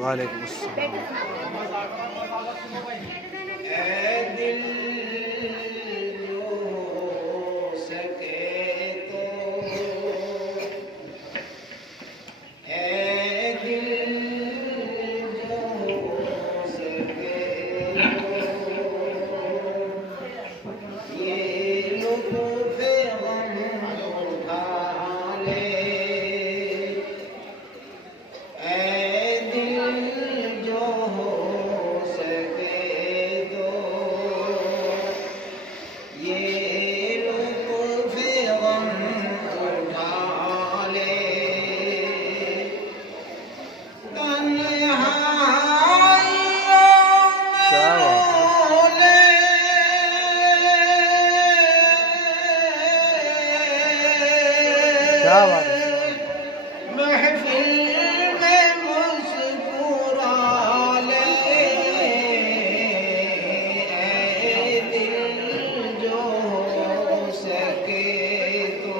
وعلیکم السلام. اے دل جو سکے تو اے دل جو سکے تو یہ لطف غم اٹھا لے. اے دل جو ہو سکے تو یہ لطف غم اٹھا لے. تنہائیوں کیا میں بات ہے. رو لے. کیا بات ہے. محفل میں مسکرا لے. اے دل جو ہو سکے تو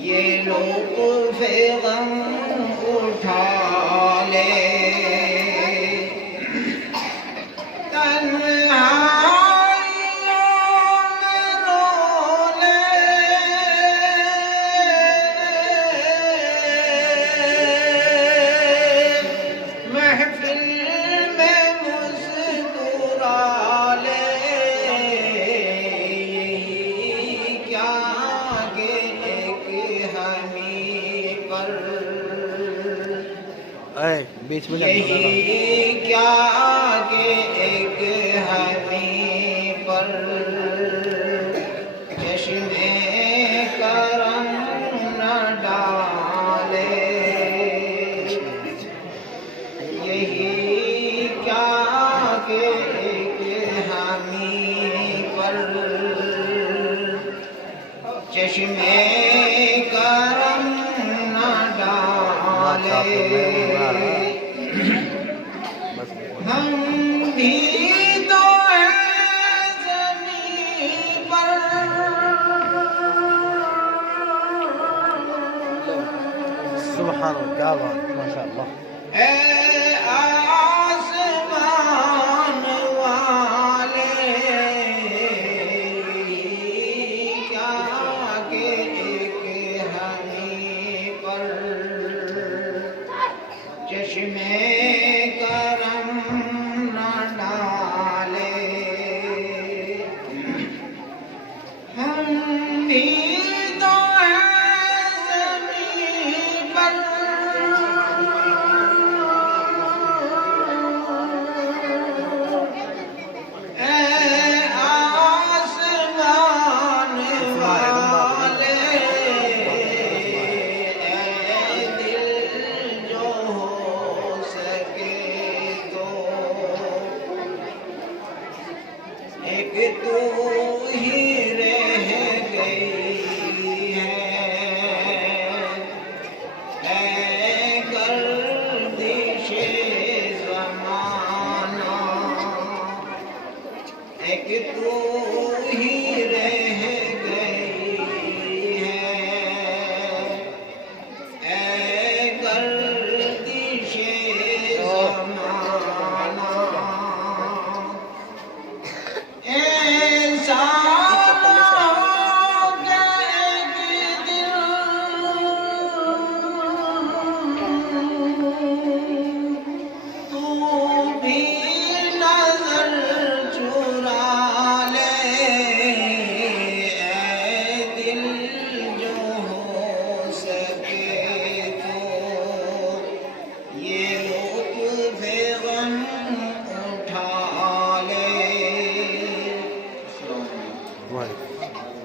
یہ لطف غم اٹھا لے. تنہائیوں میں رو لے. محفل میں مسکرا لے. یہی کیا کہ ایک ہمیں پر اے بیچ میں یہی کیا کہ ایک ہمیں پر چشم کرم نہ ڈالے. یہی کیا کہ ایک ہمیں پر چشم کرم نہ ڈالے. ہم بھی تو ہیں زمین پر سبحان اللہ. کیا بات ہے. ماشاء اللہ. اے آسمان والے کیا کہ ایک ہمیں پر چشم کرم نہ ڈالے. ہم بھی تو ہیں زمین پر اے آسمان والے. اے دل جو ہو سکے تو ایک تو ہی رہ گئی ہے. اے گردش زمانہ ایک تو